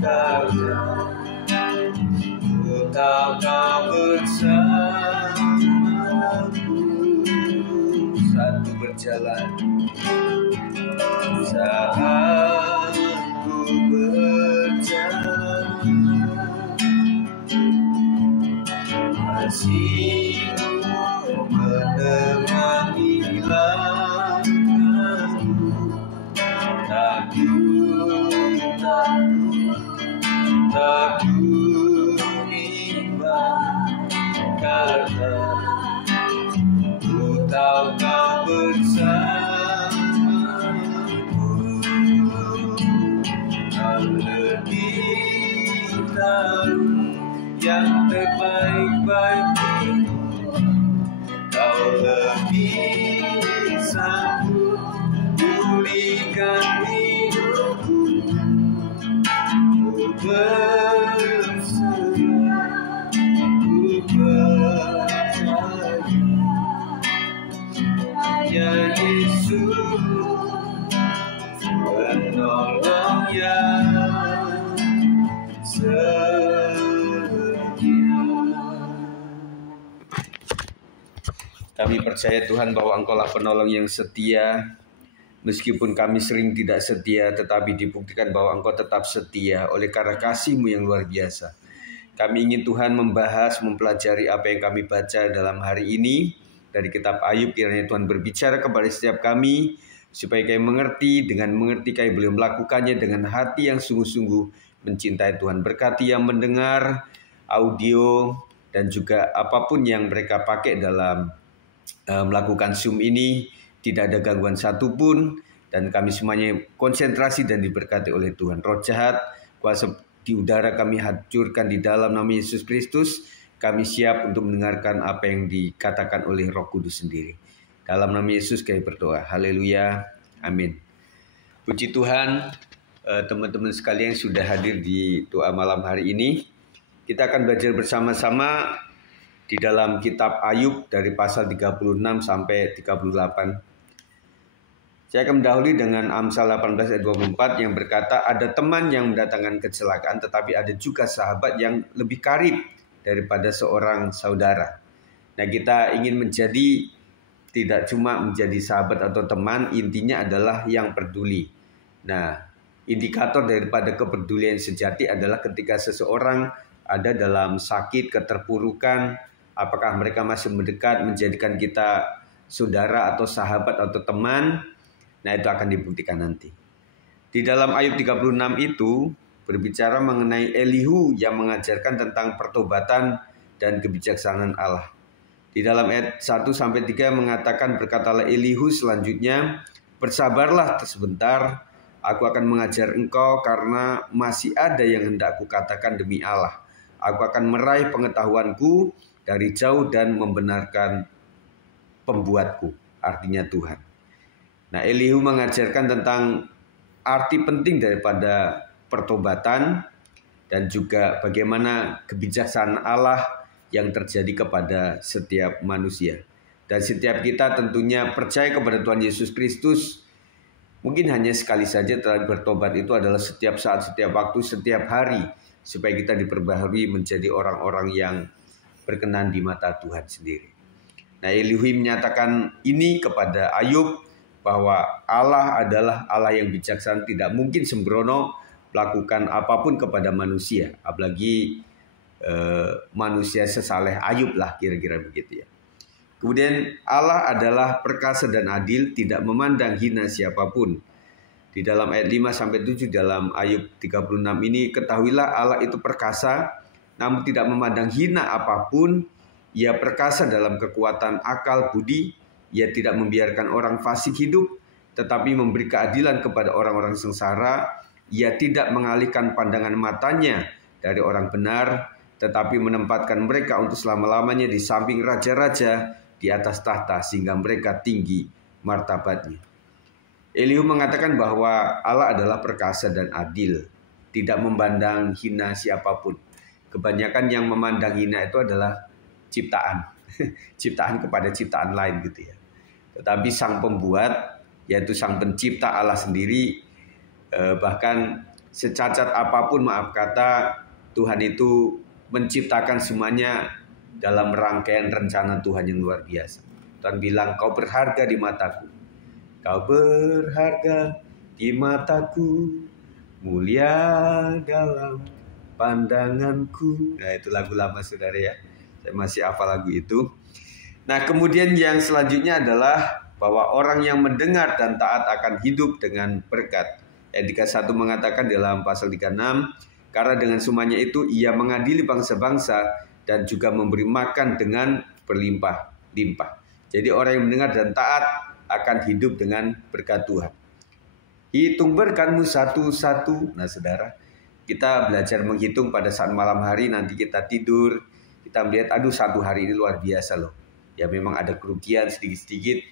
karena ku tahu kau bersamaku. Satu berjalan saat ku berjalan, kasih-Mu menemani langkahku. Takut bimbang, karena ku tahu kau bersamaku. Kau lebih tahu yang terbaik bagiku. Kau lebih sanggup pulihkan hidupku. Ku berserah, ku percaya, ya Yesus, penolong yang setia. Kami percaya Tuhan bahwa Engkau-lah penolong yang setia. Meskipun kami sering tidak setia, tetapi dibuktikan bahwa Engkau tetap setia oleh karena kasih-Mu yang luar biasa. Kami ingin Tuhan membahas, mempelajari apa yang kami baca dalam hari ini dari kitab Ayub. Kiranya Tuhan berbicara kepada setiap kami, supaya kami mengerti, dengan mengerti kami boleh melakukannya dengan hati yang sungguh-sungguh mencintai Tuhan. Berkati yang mendengar audio dan juga apapun yang mereka pakai dalam melakukan Zoom ini, tidak ada gangguan satupun, dan kami semuanya konsentrasi dan diberkati oleh Tuhan. Roh jahat, kuasa di udara kami hancurkan di dalam nama Yesus Kristus. Kami siap untuk mendengarkan apa yang dikatakan oleh Roh Kudus sendiri. Dalam nama Yesus kami berdoa. Haleluya. Amin. Puji Tuhan, teman-teman sekalian yang sudah hadir di doa malam hari ini. Kita akan belajar bersama-sama di dalam kitab Ayub dari pasal 36 sampai 38. Saya akan mendahului dengan Amsal 18 ayat 24 yang berkata, ada teman yang mendatangkan kecelakaan, tetapi ada juga sahabat yang lebih karib daripada seorang saudara. Nah, kita ingin menjadi tidak cuma menjadi sahabat atau teman, intinya adalah yang peduli. Nah, indikator daripada kepedulian sejati adalah ketika seseorang ada dalam sakit, keterpurukan, apakah mereka masih mendekat, menjadikan kita saudara atau sahabat atau teman. Nah, itu akan dibuktikan nanti. Di dalam Ayub 36 itu berbicara mengenai Elihu yang mengajarkan tentang pertobatan dan kebijaksanaan Allah. Di dalam ayat 1-3 mengatakan, berkatalah Elihu selanjutnya, bersabarlah sebentar, aku akan mengajar engkau karena masih ada yang hendak kukatakan demi Allah. Aku akan meraih pengetahuanku dari jauh dan membenarkan pembuatku, artinya Tuhan. Nah, Elihu mengajarkan tentang arti penting daripada pertobatan dan juga bagaimana kebijaksanaan Allah yang terjadi kepada setiap manusia. Dan setiap kita tentunya percaya kepada Tuhan Yesus Kristus. Mungkin hanya sekali saja telah bertobat, itu adalah setiap saat, setiap waktu, setiap hari, supaya kita diperbaharui menjadi orang-orang yang berkenan di mata Tuhan sendiri. Nah, Elihu menyatakan ini kepada Ayub, bahwa Allah adalah Allah yang bijaksana, tidak mungkin sembrono melakukan apapun kepada manusia, apalagi manusia sesaleh Ayub lah, kira-kira begitu ya. Kemudian Allah adalah perkasa dan adil, tidak memandang hina siapapun. Di dalam ayat 5-7 dalam Ayub 36 ini, ketahuilah Allah itu perkasa, namun tidak memandang hina apapun. Ia perkasa dalam kekuatan akal budi. Ia tidak membiarkan orang fasik hidup, tetapi memberi keadilan kepada orang-orang sengsara. Ia tidak mengalihkan pandangan matanya dari orang benar, tetapi menempatkan mereka untuk selama-lamanya di samping raja-raja di atas tahta, sehingga mereka tinggi martabatnya. Elihu mengatakan bahwa Allah adalah perkasa dan adil, tidak memandang hina siapapun. Kebanyakan yang memandang hina itu adalah ciptaan, ciptaan kepada ciptaan lain gitu ya. Tetapi sang pembuat, yaitu sang pencipta Allah sendiri, bahkan secacat apapun maaf kata, Tuhan itu menciptakan semuanya dalam rangkaian rencana Tuhan yang luar biasa. Tuhan bilang, kau berharga di mataku. Kau berharga di mataku, mulia dalam pandanganku. Nah, itu lagu lama saudara ya. Saya masih hafal lagu itu. Nah, kemudian yang selanjutnya adalah bahwa orang yang mendengar dan taat akan hidup dengan berkat. Ayat 31 mengatakan dalam pasal 36, karena dengan semuanya itu ia mengadili bangsa-bangsa dan juga memberi makan dengan berlimpah-limpah. Jadi orang yang mendengar dan taat akan hidup dengan berkat Tuhan. Hitung berkatmu satu-satu. Nah saudara, kita belajar menghitung pada saat malam hari, nanti kita tidur, kita melihat aduh satu hari ini luar biasa loh. Ya memang ada kerugian sedikit-sedikit,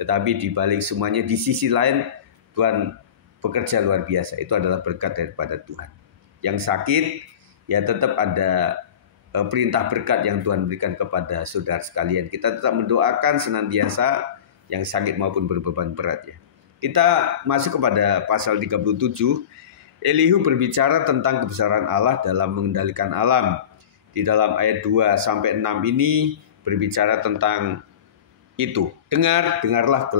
tetapi di balik semuanya di sisi lain Tuhan bekerja luar biasa. Itu adalah berkat daripada Tuhan. Yang sakit ya tetap ada perintah berkat yang Tuhan berikan kepada saudara sekalian. Kita tetap mendoakan senantiasa yang sakit maupun berbeban berat ya. Kita masuk kepada pasal 37. Elihu berbicara tentang kebesaran Allah dalam mengendalikan alam. Di dalam ayat 2 sampai 6 ini berbicara tentang itu. Dengarlah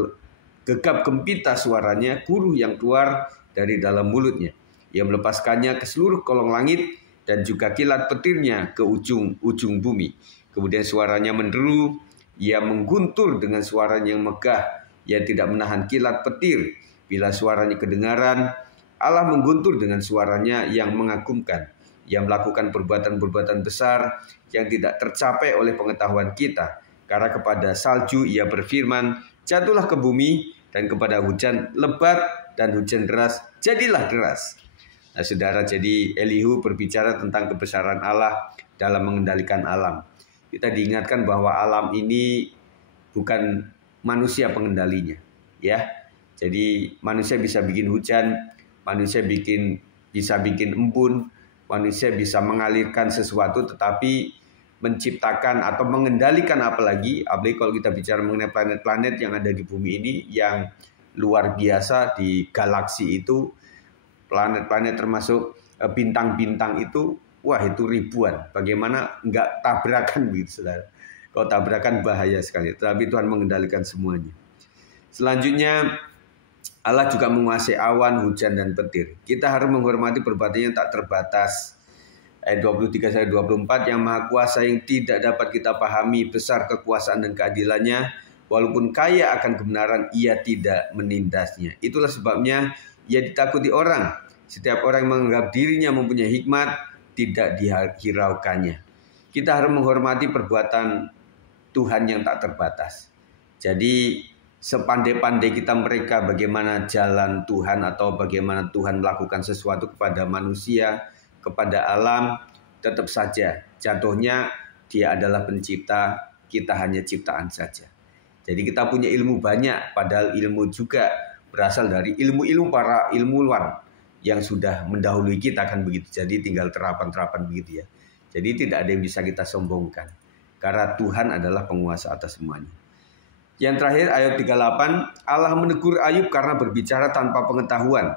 gegap gempita suaranya, guruh yang keluar dari dalam mulutnya. Ia melepaskannya ke seluruh kolong langit dan juga kilat petirnya ke ujung bumi. Kemudian suaranya menderu, ia mengguntur dengan suaranya yang megah. Ia tidak menahan kilat petir. Bila suaranya kedengaran, Allah mengguntur dengan suaranya yang mengagumkan. Ia melakukan perbuatan-perbuatan besar yang tidak tercapai oleh pengetahuan kita. Karena kepada salju ia berfirman, jatuhlah ke bumi, dan kepada hujan lebat dan hujan deras, jadilah deras. Nah saudara, jadi Elihu berbicara tentang kebesaran Allah dalam mengendalikan alam. Kita diingatkan bahwa alam ini bukan manusia pengendalinya, ya. Jadi manusia bisa bikin hujan, manusia bisa bikin embun, manusia bisa mengalirkan sesuatu, tetapi menciptakan atau mengendalikan apalagi kalau kita bicara mengenai planet-planet yang ada di bumi ini yang luar biasa di galaksi itu, planet-planet termasuk bintang-bintang itu, wah itu ribuan. Bagaimana nggak tabrakan begitu saudara? Kalau tabrakan bahaya sekali. Tapi Tuhan mengendalikan semuanya. Selanjutnya Allah juga menguasai awan, hujan dan petir. Kita harus menghormati perbuatannya yang tak terbatas. Ayat 23 sampai 24, yang maha kuasa yang tidak dapat kita pahami besar kekuasaan dan keadilannya, walaupun kaya akan kebenaran ia tidak menindasnya. Itulah sebabnya ia ditakuti orang. Setiap orang yang menganggap dirinya mempunyai hikmat tidak dihiraukannya. Kita harus menghormati perbuatan Tuhan yang tak terbatas. Jadi sepandai-pandai kita mereka bagaimana jalan Tuhan atau bagaimana Tuhan melakukan sesuatu kepada manusia, kepada alam, tetap saja jatuhnya dia adalah pencipta, kita hanya ciptaan saja. Jadi kita punya ilmu banyak, padahal ilmu juga berasal dari ilmu-ilmu para ilmuwan yang sudah mendahului kita, kan begitu. Jadi tinggal terapan-terapan begitu ya. Jadi tidak ada yang bisa kita sombongkan, karena Tuhan adalah penguasa atas semuanya. Yang terakhir ayat 38, Allah menegur Ayub karena berbicara tanpa pengetahuan.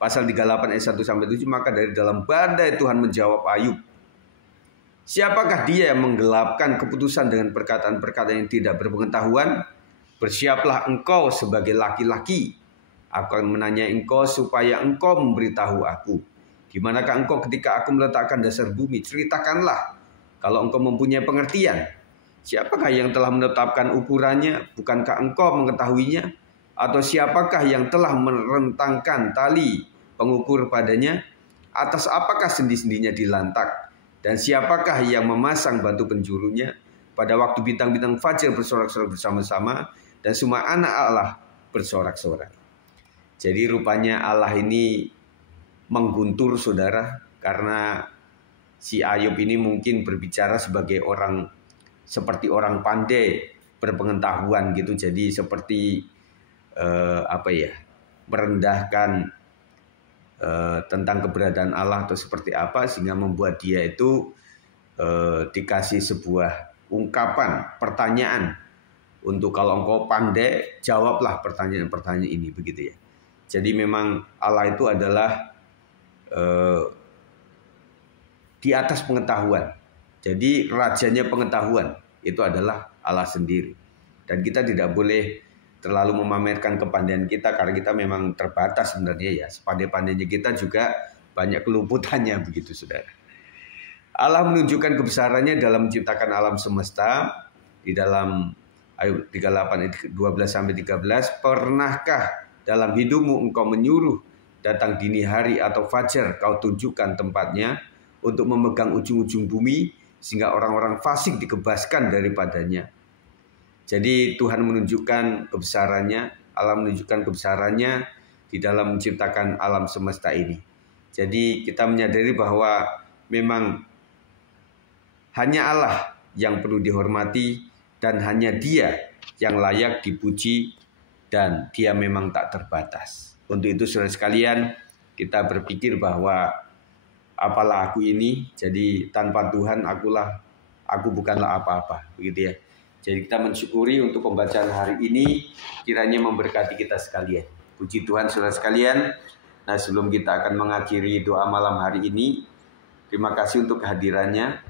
Pasal 38 ayat 1-7, maka dari dalam badai Tuhan menjawab Ayub. Siapakah dia yang menggelapkan keputusan dengan perkataan-perkataan yang tidak berpengetahuan? Bersiaplah engkau sebagai laki-laki. Aku akan menanya engkau supaya engkau memberitahu aku. Di manakah engkau ketika aku meletakkan dasar bumi? Ceritakanlah kalau engkau mempunyai pengertian. Siapakah yang telah menetapkan ukurannya? Bukankah engkau mengetahuinya? Atau siapakah yang telah merentangkan tali pengukur padanya? Atas apakah sendi-sendinya dilantak? Dan siapakah yang memasang batu penjurunya? Pada waktu bintang-bintang fajar bersorak-sorak bersama-sama dan semua anak Allah bersorak-sorak. Jadi rupanya Allah ini mengguntur saudara, karena si Ayub ini mungkin berbicara sebagai orang, seperti orang pandai, berpengetahuan gitu. Jadi seperti merendahkan tentang keberadaan Allah atau seperti apa, sehingga membuat dia itu dikasih sebuah ungkapan, pertanyaan untuk kalau engkau pandai jawablah pertanyaan-pertanyaan ini, begitu ya. Jadi memang Allah itu adalah di atas pengetahuan. Jadi rajanya pengetahuan itu adalah Allah sendiri. Dan kita tidak boleh terlalu memamerkan kepandaian kita karena kita memang terbatas sebenarnya ya. Sepandai-pandainya kita juga banyak keluputannya begitu saudara. Allah menunjukkan kebesarannya dalam menciptakan alam semesta. Di dalam Ayub 38 12-13, pernahkah dalam hidupmu engkau menyuruh datang dini hari atau fajar kau tunjukkan tempatnya untuk memegang ujung-ujung bumi sehingga orang-orang fasik dikebaskan daripadanya. Jadi Tuhan menunjukkan kebesarannya, Allah menunjukkan kebesarannya di dalam menciptakan alam semesta ini. Jadi kita menyadari bahwa memang hanya Allah yang perlu dihormati dan hanya Dia yang layak dipuji dan Dia memang tak terbatas. Untuk itu saudara sekalian, kita berpikir bahwa apalah aku ini, jadi tanpa Tuhan aku bukanlah apa-apa, begitu ya. Jadi kita mensyukuri untuk pembacaan hari ini, kiranya memberkati kita sekalian. Puji Tuhan saudara sekalian. Nah, sebelum kita akan mengakhiri doa malam hari ini, terima kasih untuk kehadirannya.